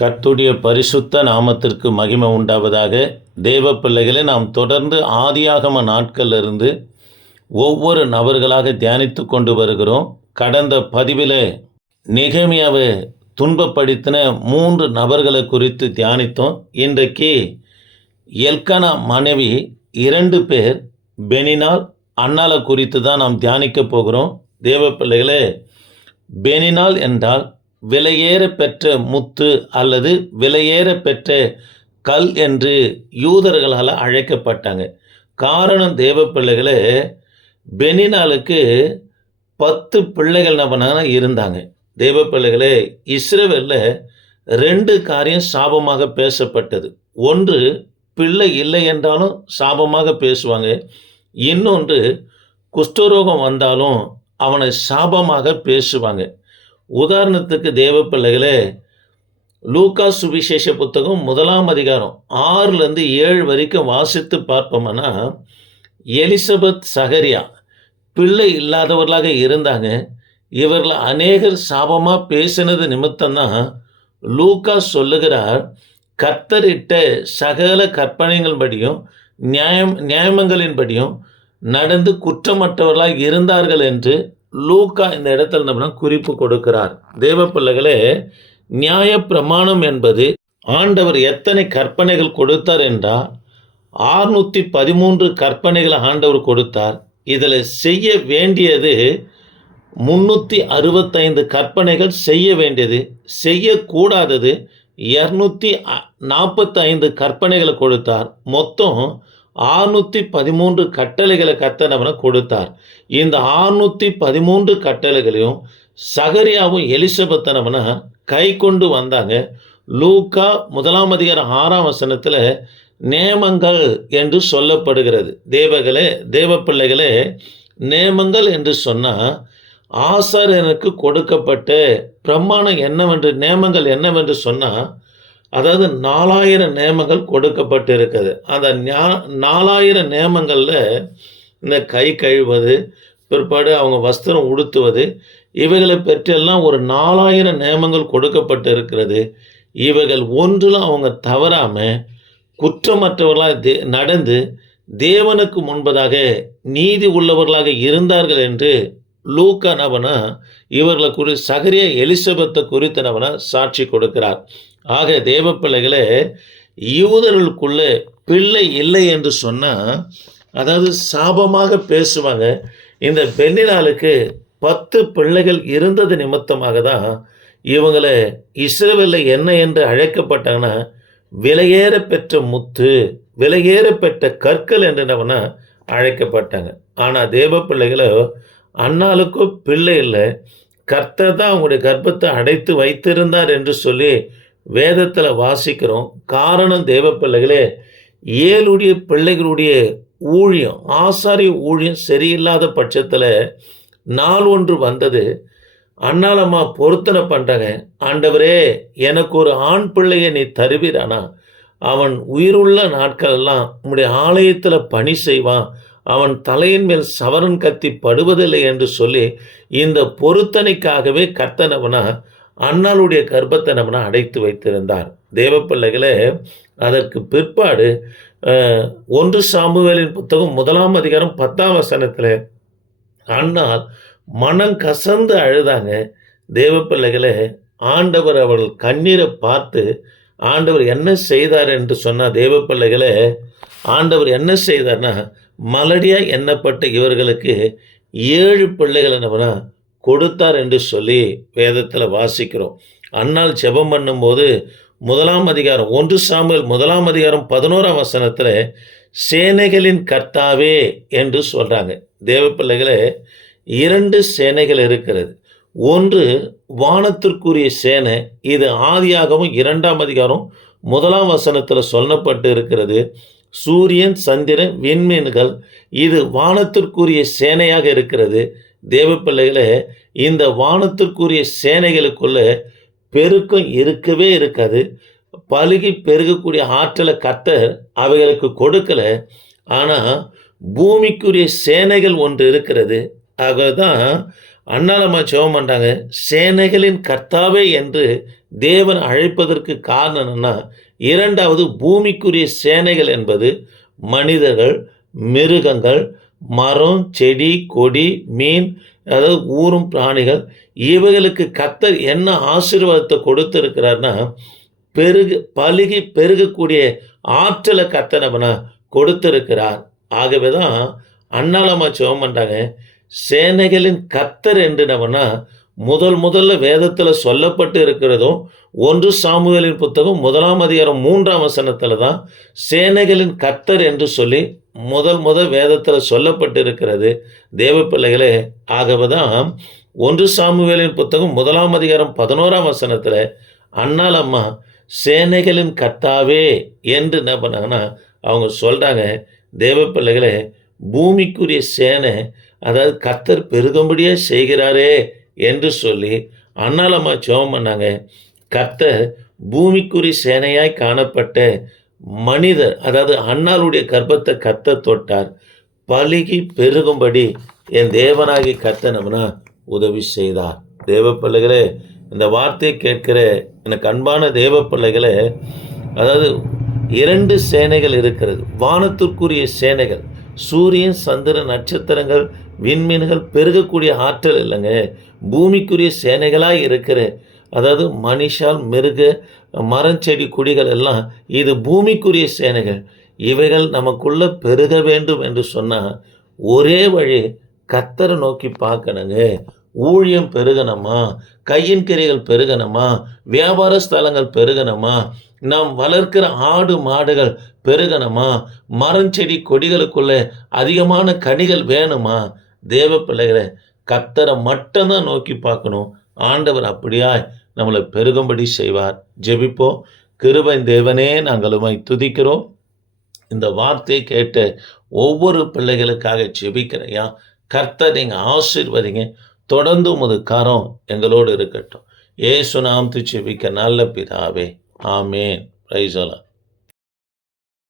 கர்த்துடைய பரிசுத்த நாமத்திற்கு மகிமை உண்டாவதாக தேவ பிள்ளைகளை நாம் தொடர்ந்து ஆதியாகம நாட்களிலிருந்து ஒவ்வொரு நபர்களாக தியானித்து கொண்டு வருகிறோம். கடந்த பதிவில் நிகமியாவை துன்பப்படுத்தின மூன்று நபர்களை குறித்து தியானித்தோம். இன்றைக்கு எல்கனா மனைவி இரண்டு பேர் பெனினால் அன்னாலை குறித்து தான் நாம் தியானிக்க போகிறோம். தேவ பிள்ளைகளே பெனினால் என்றால் விலையேற பெற்ற முத்து அல்லது விலையேற பெற்ற கல் என்று யூதர்களால் அழைக்கப்பட்டாங்க. காரணம் தேவ பிள்ளைகளே பெனினாலுக்கு பத்து பிள்ளைகள் நபனாக இருந்தாங்க. தேவ பிள்ளைகளே இஸ்ரேவேலில் ரெண்டு காரியம் சாபமாக பேசப்பட்டது. ஒன்று பிள்ளை இல்லை என்றாலும் சாபமாக பேசுவாங்க. இன்னொன்று குஷ்டரோகம் வந்தாலும் அவனை சாபமாக பேசுவாங்க. உதாரணத்துக்கு தேவ பிள்ளைகளே லூக்கா சுவிசேஷ புத்தகம் முதலாம் அதிகாரம் ஆறுலேருந்து ஏழு வரைக்கும் வாசித்து பார்ப்போம்னா எலிசபெத் சகரியா பிள்ளை இல்லாதவர்களாக இருந்தாங்க. இவர்கள் அநேகர் சாபமாக பேசினது நிமித்தம்தான் லூக்கா சொல்லுகிறார் கத்தரிட்ட சகல கற்பனைகள்படியும் நியாயம் நியாயமங்களின்படியும் நடந்து குற்றமற்றவர்களாக இருந்தார்கள் என்று லூக்கா இந்த இடத்துல நம்ம குறிப்பு கொடுக்கிறார். தேவ பிள்ளைகளே நியாய பிரமாணம் என்பது ஆண்டவர் எத்தனை கற்பனைகள் கொடுத்தார் என்றால் ஆறுநூற்றி பதிமூன்று கற்பனைகளை ஆண்டவர் கொடுத்தார். இதில் செய்ய வேண்டியது முன்னூற்றி அறுபத்தைந்து கற்பனைகள் செய்ய வேண்டியது. செய்யக்கூடாதது இரநூத்தி நாற்பத்தைந்து கற்பனைகளை கொடுத்தார். மொத்தம் ஆறுநூற்றி பதிமூன்று கட்டளைகளை கத்தனவனை கொடுத்தார். இந்த ஆறுநூற்றி பதிமூன்று கட்டளைகளையும் சகரியாவும் எலிசபெத்தனவனை கை கொண்டு வந்தாங்க. லூக்கா முதலாம் அதிகாரம் ஆறாம் வசனத்தில் நேமங்கள் என்று சொல்லப்படுகிறது. தேவகளே தேவ பிள்ளைகளே நேமங்கள் என்று சொன்னால் ஆசாரியனுக்கு கொடுக்கப்பட்ட பிரமாணம் என்னவென்று நேமங்கள் என்னவென்று சொன்னால் அதாவது நாலாயிரம் நேமங்கள் கொடுக்கப்பட்டு இருக்குது அந்த ஞா நாலாயிரம் நேமங்களில் இந்த கை கழுவது பிற்பாடு அவங்க வஸ்திரம் உடுத்துவது இவைகளை பற்றியெல்லாம் ஒரு நாலாயிரம் நேமங்கள் கொடுக்கப்பட்டு இருக்கிறது இவைகள் ஒன்றிலும் அவங்க தவறாமல் குற்றமற்றவர்களாக தே நடந்து தேவனுக்கு முன்பதாக நீதி உள்ளவர்களாக இருந்தார்கள் என்று லூக்கானவனா இவர்களை குறி சகரிய எலிசபெத்தை குறித்தனவனா சாட்சி கொடுக்கிறார். ஆக தேவ பிள்ளைகளே யூதர்களுக்குள்ளே பிள்ளை இல்லை என்று சொன்னால் அதாவது சாபமாக பேசுவாங்க. இந்த பெண்ணினாளுக்கு பத்து பிள்ளைகள் இருந்தது நிமித்தமாக தான் இவங்களை இஸ்ரேலில் என்ன என்று அழைக்கப்பட்டாங்கன்னா விலையேற பெற்ற முத்து விலையேற பெற்ற கற்கள் என்று அழைக்கப்பட்டாங்க. ஆனால் தேவ பிள்ளைகளோ அண்ணாளுக்கோ பிள்ளை இல்லை. கர்த்தர் தான் அவங்களுடைய கர்ப்பத்தை அடைத்து வைத்திருந்தார் என்று சொல்லி வேதத்தில் வாசிக்கிறோம். காரணம் தேவ பிள்ளைகளே ஏழுடைய பிள்ளைகளுடைய ஊழியம் ஆசாரிய ஊழியம் சரியில்லாத பட்சத்தில் நாள் ஒன்று வந்தது. அண்ணாலம்மா பொருத்தனை பண்ணுறாங்க ஆண்டவரே எனக்கு ஒரு ஆண் பிள்ளையை நீ தருவீரானா? அவன் உயிருள்ள நாட்களெல்லாம் உங்களுடைய ஆலயத்தில் பணி செய்வான். அவன் தலையின் மேல் சவரன் கத்தி படுவதில்லை என்று சொல்லி இந்த பொருத்தனைக்காகவே கர்த்தனவனா அண்ணாளுடைய கர்ப்பத்தை நம்மனா அடைத்து வைத்திருந்தார். தேவ பிள்ளைகளே அதற்கு பிற்பாடு ஒன்று சாமுவேலின் புத்தகம் முதலாம் அதிகாரம் பத்தாம் வசனத்தில் அண்ணால் மனம் கசந்து அழுதாங்க. தேவ பிள்ளைகளே ஆண்டவர் அவர்கள் கண்ணீரை பார்த்து ஆண்டவர் என்ன செய்தார்? என்று சொன்னால் தேவ பிள்ளைகளே ஆண்டவர் என்ன செய்தார்னா மலடியாக எண்ணப்பட்ட இவர்களுக்கு ஏழு பிள்ளைகள் என்ன கொடுத்தார் என்று சொல்லி வேதத்தில் வாசிக்கிறோம். அன்னால் ஜெபம் பண்ணும்போது முதலாம் அதிகாரம் ஒன்று சாமுவேல் முதலாம் அதிகாரம் பதினோராம் வசனத்தில் சேனைகளின் கர்த்தாவே என்று சொல்கிறாங்க தேவ பிள்ளைகளே இரண்டு சேனைகள் இருக்கிறது. ஒன்று வானத்திற்குரிய சேனை இது ஆதியாகவும் இரண்டாம் அதிகாரம் முதலாம் வசனத்தில் சொல்லப்பட்டு இருக்கிறது. சூரியன் சந்திரன் விண்மீன்கள் இது வானத்திற்குரிய சேனையாக இருக்கிறது. தேவ பிள்ளைகளே இந்த வானத்திற்குரிய சேனைகளுக்குள்ள பெருக்கம் இருக்கவே இருக்காது. பழுகி பெருகக்கூடிய ஆற்றலை கத்தர் அவைகளுக்கு கொடுக்கல. ஆனால் பூமிக்குரிய சேனைகள் ஒன்று இருக்கிறது. ஆகதான் அண்ணாலம்மா ஜெபம் பண்ணுறாங்க சேனைகளின் கர்த்தாவே என்று தேவன் அழைப்பதற்கு காரணம் என்னன்னா இரண்டாவது பூமிக்குரிய சேனைகள் என்பது மனிதர்கள் மிருகங்கள் மரம் செடி கொடி மீன் அதாவது ஊறும் பிராணிகள். இவைகளுக்கு கத்தர் என்ன ஆசீர்வாதத்தை கொடுத்துருக்கிறார்னா பெருகு பழுகி பெருகக்கூடிய ஆற்றலை கத்தர் நம்மனா கொடுத்திருக்கிறார். ஆகவே தான் அண்ணாலம்மா சிவம் பண்ணுறாங்க சேனைகளின் கத்தர் என்று நம்மனா முதல் முதல்ல வேதத்தில் சொல்லப்பட்டு இருக்கிறதும் ஒன்று சாமுவேலின் புத்தகம் முதலாம் அதிகாரம் மூன்றாம் வசனத்தில் தான் சேனைகளின் கத்தர் என்று சொல்லி முதல் முதல் வேதத்தில் சொல்லப்பட்டு இருக்கிறது. தேவ பிள்ளைகளே ஆகவே தான் ஒன்று சாமுவேலின் புத்தகம் முதலாம் அதிகாரம் பதினோராம் வசனத்தில் அண்ணாலம்மா சேனைகளின் கத்தாவே என்று என்ன பண்ணாங்கன்னா அவங்க சொல்கிறாங்க தேவ பிள்ளைகளே பூமிக்குரிய சேனை அதாவது கத்தர் பெருகும்படியே செய்கிறாரே என்று சொல்லி அண்ணாலம்மா ஜெபம் பண்ணாங்க. கத்த பூமிக்குரிய சேனையாய் காணப்பட்ட மனிதர் அதாவது அண்ணாளுடைய கர்ப்பத்தை கத்த தொட்டார். பழுகி பெருகும்படி என் தேவனாகி கத்த நம்மனா உதவி செய்தார். தேவ பிள்ளைகளே இந்த வார்த்தையை கேட்கிற எனக்கு அன்பான தேவ பிள்ளைகளே அதாவது இரண்டு சேனைகள் இருக்கிறது. வானத்திற்குரிய சேனைகள் சூரியன் சந்திரன் நட்சத்திரங்கள் விண்மீன்கள் பெருகக்கூடிய ஆற்றல் இல்லைங்க. பூமிக்குரிய சேனைகளாக இருக்கிற அதாவது மனுஷால் மிருக மரம் செடி கொடிகள் எல்லாம் இது பூமிக்குரிய சேனைகள். இவைகள் நமக்குள்ளே பெருக வேண்டும் என்று சொன்னால் ஒரே வழி கத்தரை நோக்கி பார்க்கணுங்க. ஊழியம் பெருகணுமா? கையின் கிரைகள் பெருகணுமா? வியாபார ஸ்தலங்கள் பெருகணுமா? நாம் வளர்க்கிற ஆடு மாடுகள் பெருகணுமா? மரம் செடி கொடிகளுக்குள்ள அதிகமான கனிகள் வேணுமா? தேவ பிள்ளைகளை கத்தரை மட்டும்தான் நோக்கி பார்க்கணும். ஆண்டவர் அப்படியா நம்மளை பெருகும்படி செய்வார். ஜெபிப்போம். கிருபை தேவனே நாங்கள் உமை துதிக்கிறோம். இந்த வார்த்தையை கேட்ட ஒவ்வொரு பிள்ளைகளுக்காக ஜெபிக்கிறையா கர்த்தர் நீங்கள் ஆசீர்வதிங்க. தொடர்ந்து உமது கரம் எங்களோடு இருக்கட்டும். ஏசு நாம் ஜெபிக்க நல்ல பிதாவே. ஆமேன். பிரைசலா